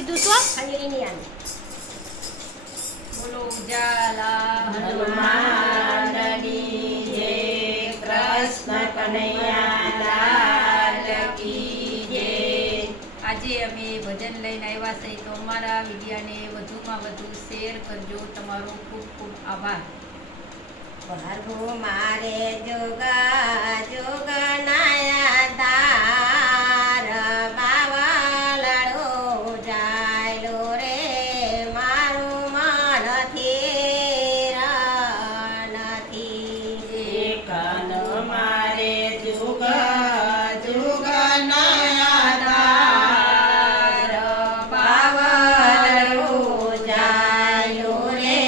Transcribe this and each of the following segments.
કીધું શું ખંડલીની આને બોલો ઉજાલા હનુમાનની જય, કૃષ્ણ કનૈયા લાલ કી જય. આજે અમે ભજન લઈને આવ્યા છે તો અમારા વિડીયાને વધુમાં વધુ શેર કરજો. તમારો ખૂબ ખૂબ આભાર. પ્રભુ મારે જોગા જોગનાયા દાર બાવલડો જાયલો રે મારું મન નથી કાન મારે જુગ જુગ નયનાર, બાવળો જાયો રે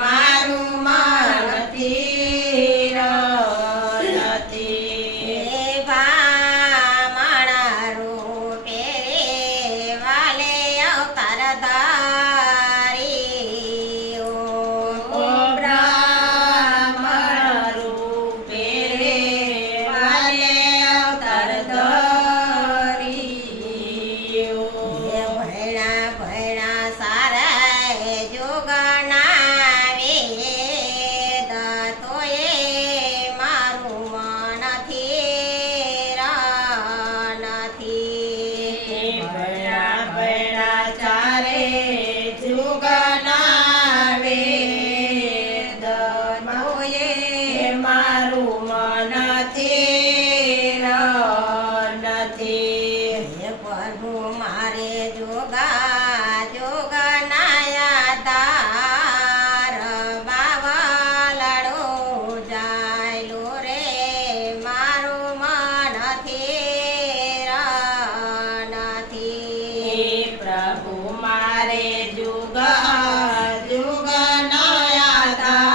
મારું મન સ્થિર નથી. બામણ રૂપે વાલે અવતાર ધારી ઓ બ્રાહ્મણ રૂપે રે વાલે અવતાર ધર્યો. ભૈણા ભૈણા સારા જોગના વેદ તોય મારું મન નથી ભણા ભણા ચારે જુગના વેદ તોયે મારું મન સ્થિર નથી. પ્રભુ મારે જોગા જોગનાયા દાર બાવલડો જાયલો રે મારું મન નથી પ્રભુ મારે જુગ જુગ નયાતાર,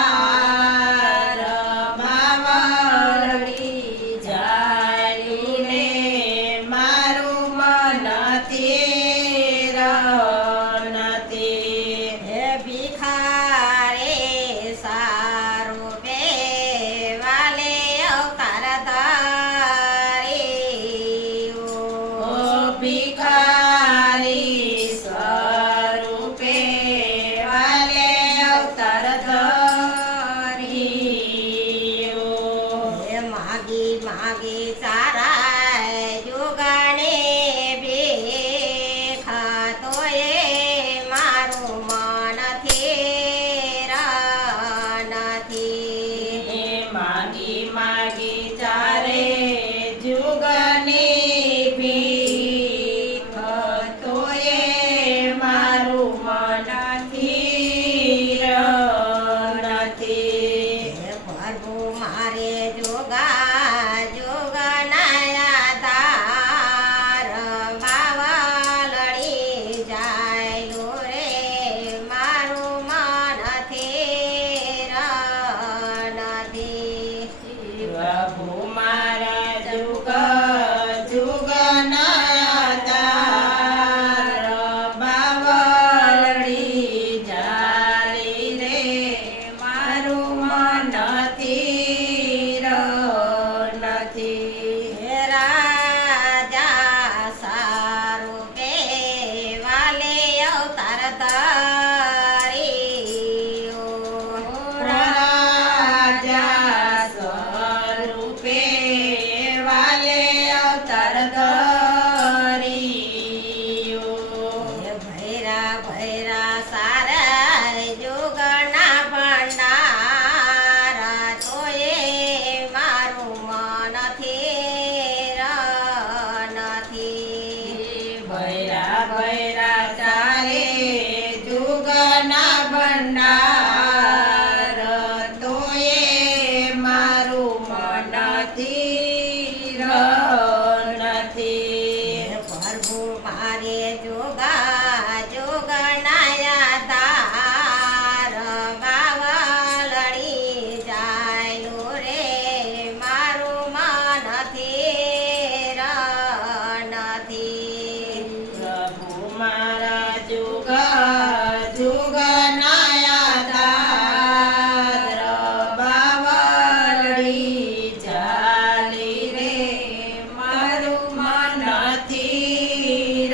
બાવળી જાળી રે મારું મન સ્થિર નથી. હે ભિખારે સારું પે વાલે અવતાર ધારી ઓ ભિખારી સ્વરૂપે વાલે અવતાર ધર્યો. હે માગી માગી સારા જોગાને બેખા તોય મારું મન સ્થિર નથી માગી માગી ચારે જુગની ભીખ તોયે મારું મન સ્થિર નથી. હે પ્રભુ મારે જોગા જોગનાયા દાર બાવલડી જાયલો રે મારું મન સ્થિર નથી પ્રભુ મારા જુગ જુગ નયનાર, બાવળી જાળી રે મારું મન સ્થિર નથી. હે રાજા સારું પે વાલે અવતાર ધારી રાજા સ્વરૂપે વાલે અવતાર ધર્યો. ભૈરા ભૈરા સારા જોગના ભંડાર તોય મારું મન સ્થિર નથી ભૈરા ભૈરા ચારે જુગના ભંડાર તોયે મારું મન સ્થિર નથી. પ્રભુ મારે જોગા જોગનાયા દાર બાવલડી જાયલો રે મારું મન સ્થિર નથી પ્રભુ મારા જુગ જુગ નયાતાર, બાવળી જાળી રે મારું મન સ્થિર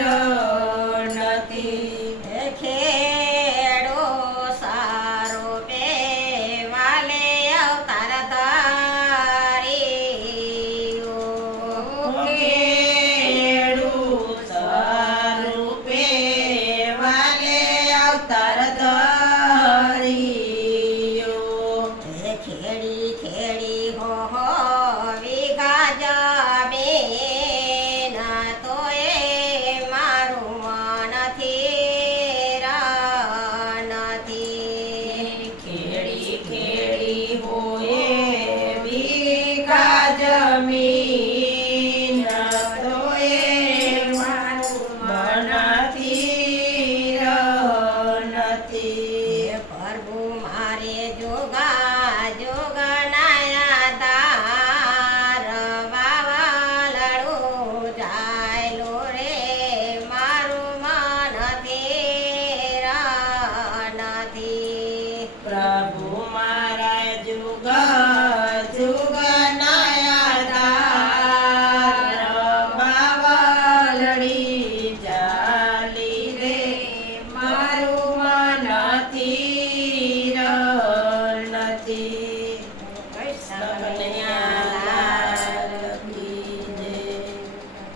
પ્રભુ મારા